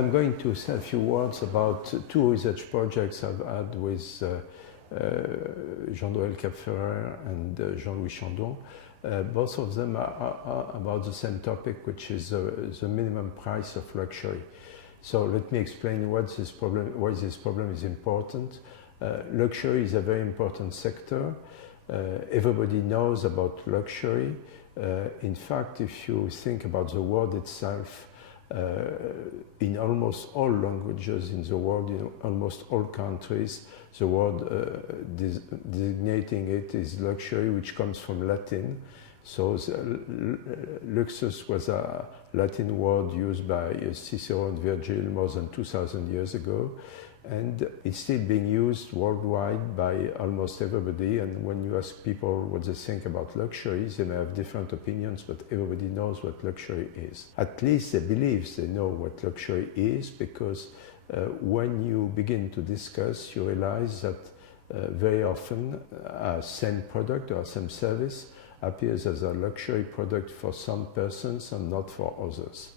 I'm going to say a few words about two research projects I've had with Jean-Noël Kapferer and Jean-Louis Chandon. Both of them are about the same topic, which is the minimum price of luxury. So let me explain why this problem is important. Luxury is a very important sector. Everybody knows about luxury. In fact, if you think about the word itself, in almost all languages in the world, in almost all countries, the word designating it is luxury, which comes from Latin. So luxus was a Latin word used by Cicero and Virgil more than 2,000 years ago. And it's still being used worldwide by almost everybody. And when you ask people what they think about luxury, they may have different opinions, but everybody knows what luxury is. At least they believe they know what luxury is, because when you begin to discuss, you realize that very often a same product or same service appears as a luxury product for some persons and not for others.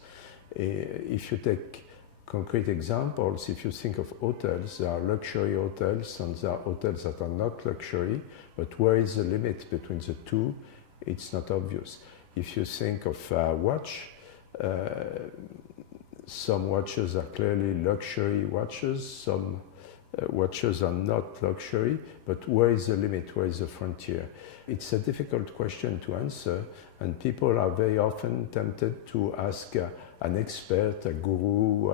If you take concrete examples, if you think of hotels, there are luxury hotels and there are hotels that are not luxury, but where is the limit between the two? It's not obvious. If you think of a watch, some watches are clearly luxury watches, some watches are not luxury, but where is the limit, where is the frontier? It's a difficult question to answer, and people are very often tempted to ask an expert, a guru,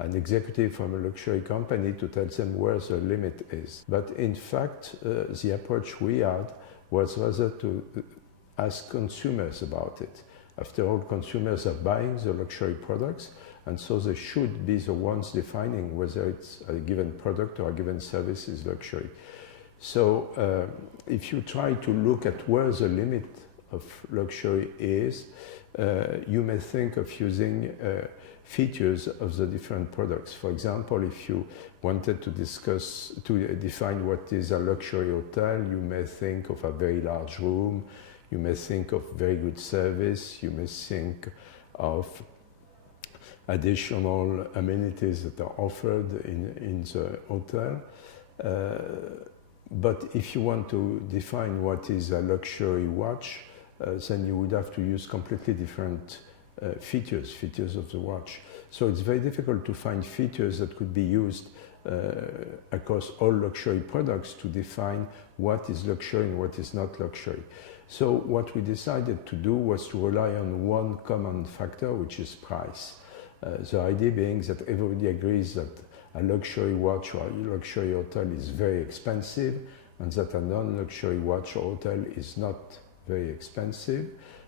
an executive from a luxury company to tell them where the limit is. But in fact, the approach we had was rather to ask consumers about it. After all, consumers are buying the luxury products, and so they should be the ones defining whether it's a given product or a given service is luxury. So if you try to look at where the limit of luxury is, you may think of using features of the different products. For example, if you wanted to define what is a luxury hotel, you may think of a very large room, you may think of very good service, you may think of additional amenities that are offered in the hotel. But if you want to define what is a luxury watch, then you would have to use completely different features of the watch. So it's very difficult to find features that could be used across all luxury products to define what is luxury and what is not luxury. So what we decided to do was to rely on one common factor, which is price. The idea being that everybody agrees that a luxury watch or a luxury hotel is very expensive, and that a non-luxury watch or hotel is not very expensive.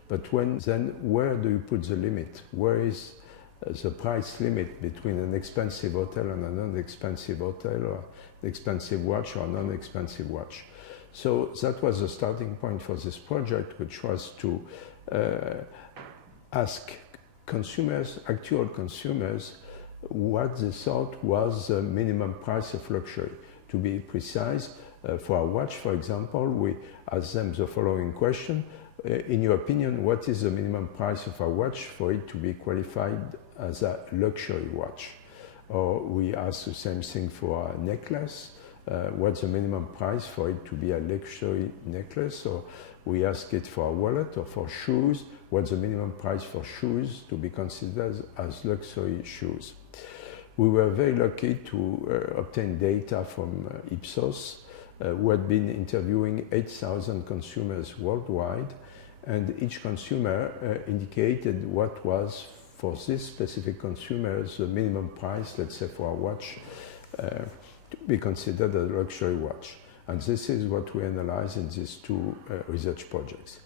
But then where do you put the limit? Where is the price limit between an expensive hotel and a non-expensive hotel, or an expensive watch or a non-expensive watch? So that was the starting point for this project, which was to ask consumers, actual consumers, what they thought was the minimum price of luxury. To be precise, for a watch, for example, we asked them the following question: in your opinion, what is the minimum price of a watch for it to be qualified as a luxury watch? Or we asked the same thing for a necklace. What's the minimum price for it to be a luxury necklace? Or we ask it for a wallet or for shoes. What's the minimum price for shoes to be considered as luxury shoes? We were very lucky to obtain data from Ipsos, who had been interviewing 8,000 consumers worldwide, and each consumer indicated what was, for this specific consumer, the minimum price, let's say for a watch, to be considered a luxury watch. And this is what we analyze in these two research projects.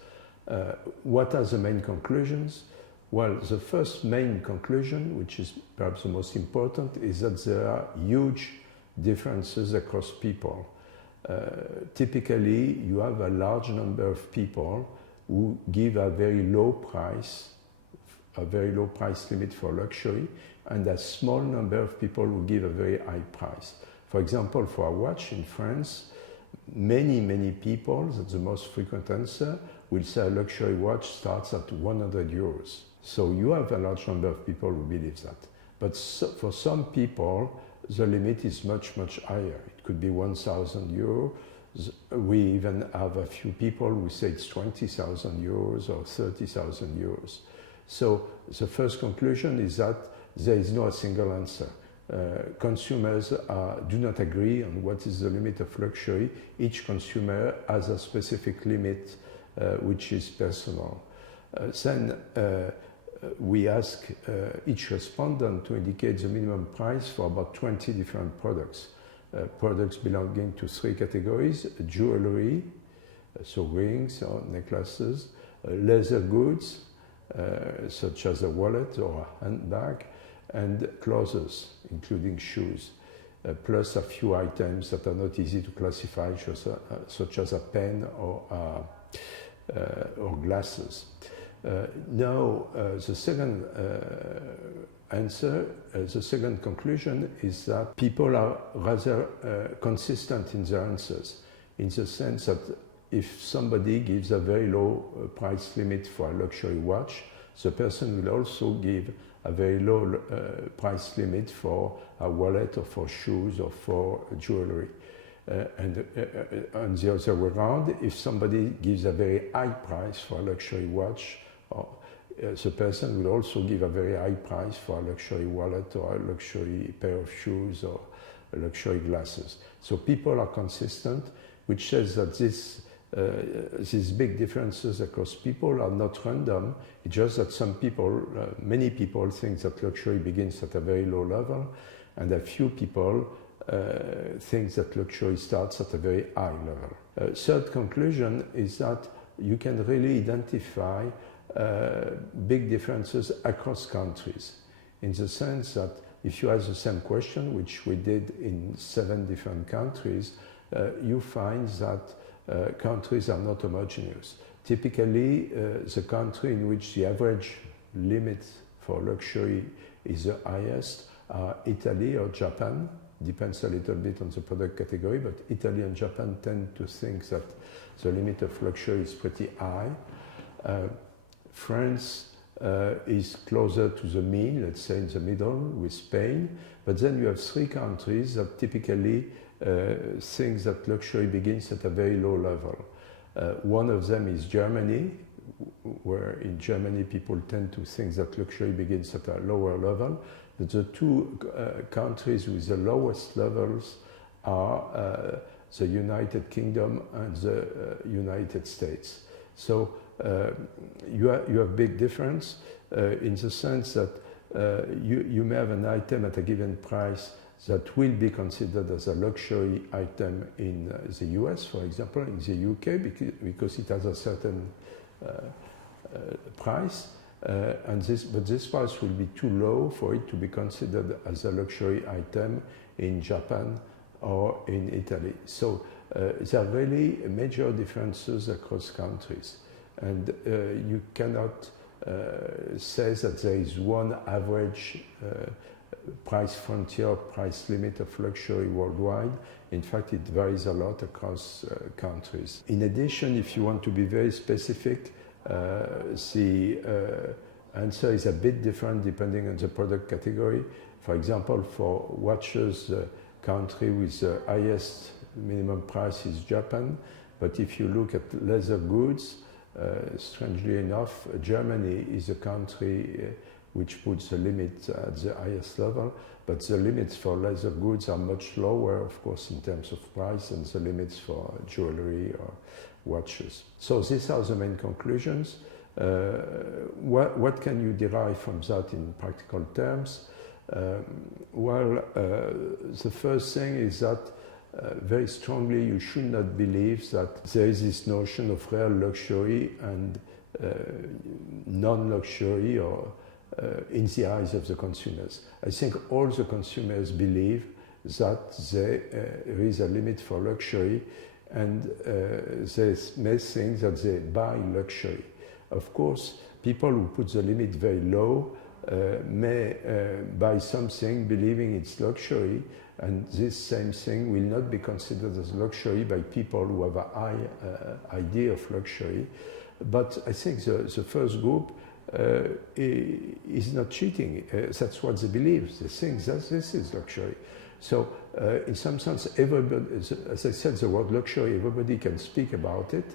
What are the main conclusions? Well, the first main conclusion, which is perhaps the most important, is that there are huge differences across people. Typically, you have a large number of people who give a very low price limit for luxury, and a small number of people who give a very high price. For example, for a watch in France, many people, that's the most frequent answer, will say a luxury watch starts at 100 euros. So you have a large number of people who believe that. But for some people, the limit is much, much higher. It could be 1,000 euros. We even have a few people who say it's 20,000 euros or 30,000 euros. So the first conclusion is that there is no single answer. Consumers do not agree on what is the limit of luxury. Each consumer has a specific limit which is personal. Then we ask each respondent to indicate the minimum price for about 20 different products. Products belonging to three categories: jewelry, so rings or necklaces, leather goods, such as a wallet or a handbag, and clothes, including shoes, plus a few items that are not easy to classify, such as a pen or glasses. Now, the second answer, the second conclusion is that people are rather consistent in their answers, in the sense that if somebody gives a very low price limit for a luxury watch, the person will also give a very low price limit for a wallet or for shoes or for jewelry. And on the other way around, if somebody gives a very high price for a luxury watch, the person will also give a very high price for a luxury wallet or a luxury pair of shoes or luxury glasses. So people are consistent, which says that these big differences across people are not random. It's just that some people, many people think that luxury begins at a very low level, and a few people think that luxury starts at a very high level. Third conclusion is that you can really identify big differences across countries, in the sense that if you ask the same question, which we did in 7 different countries, you find that countries are not homogeneous. Typically, the country in which the average limit for luxury is the highest are Italy or Japan. Depends a little bit on the product category, but Italy and Japan tend to think that the limit of luxury is pretty high. France is closer to the mean, let's say in the middle, with Spain. But then you have 3 countries that typically think that luxury begins at a very low level. One of them is Germany, where in Germany people tend to think that luxury begins at a lower level. But the 2 countries with the lowest levels are the United Kingdom and the United States. So you have big difference in the sense that you may have an item at a given price that will be considered as a luxury item in the US, for example, in the UK, because it has a certain price, but this price will be too low for it to be considered as a luxury item in Japan or in Italy. So there are really major differences across countries, and you cannot say that there is one average price frontier, price limit of luxury worldwide. In fact, it varies a lot across countries. In addition, if you want to be very specific, the answer is a bit different depending on the product category. For example, for watches, the country with the highest minimum price is Japan. But if you look at leather goods, strangely enough, Germany is a country which puts the limit at the highest level, but the limits for leather goods are much lower, of course, in terms of price than the limits for jewelry or watches. So these are the main conclusions. What can you derive from that in practical terms? The first thing is that very strongly you should not believe that there is this notion of real luxury and non-luxury or in the eyes of the consumers. I think all the consumers believe that there is a limit for luxury, and they may think that they buy luxury. Of course, people who put the limit very low may buy something believing it's luxury, and this same thing will not be considered as luxury by people who have a high idea of luxury. But I think the first group is not cheating. That's what they believe. They think that this is luxury. So in some sense, everybody, as I said, the word luxury, everybody can speak about it.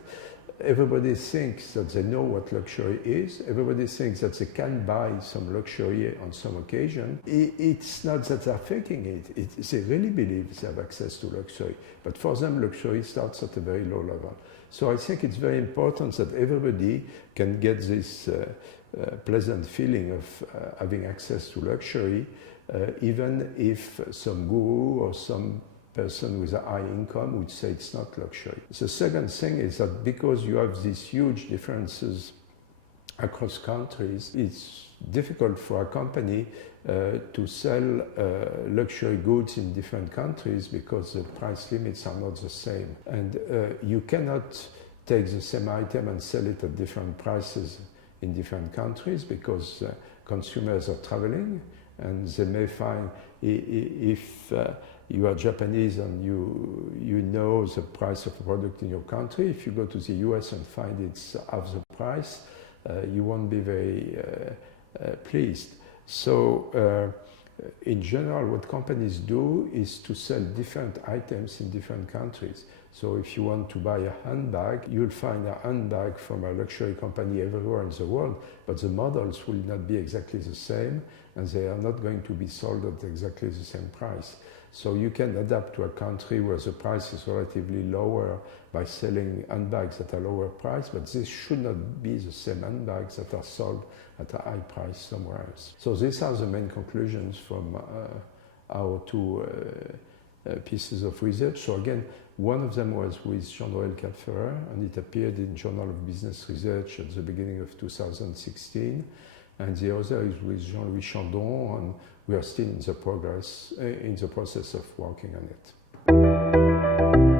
Everybody thinks that they know what luxury is. Everybody thinks that they can buy some luxury on some occasion. It's not that they're faking it. They really believe they have access to luxury. But for them, luxury starts at a very low level. So I think it's very important that everybody can get this pleasant feeling of having access to luxury, even if some guru or some person with a high income would say it's not luxury. The second thing is that because you have these huge differences across countries, it's difficult for a company to sell luxury goods in different countries because the price limits are not the same. And you cannot take the same item and sell it at different prices in different countries because consumers are traveling and they may find if you are Japanese and you know the price of a product in your country. If you go to the US and find it's half the price, you won't be very pleased. So in general, what companies do is to sell different items in different countries. So if you want to buy a handbag, you'll find a handbag from a luxury company everywhere in the world, but the models will not be exactly the same and they are not going to be sold at exactly the same price. So you can adapt to a country where the price is relatively lower by selling handbags at a lower price, but this should not be the same handbags that are sold at a high price somewhere else. So these are the main conclusions from our two pieces of research. So again, one of them was with Jean-Noël Kapferer, and it appeared in Journal of Business Research at the beginning of 2016. And the other is with Jean-Louis Chandon, and we are still in the process of working on it.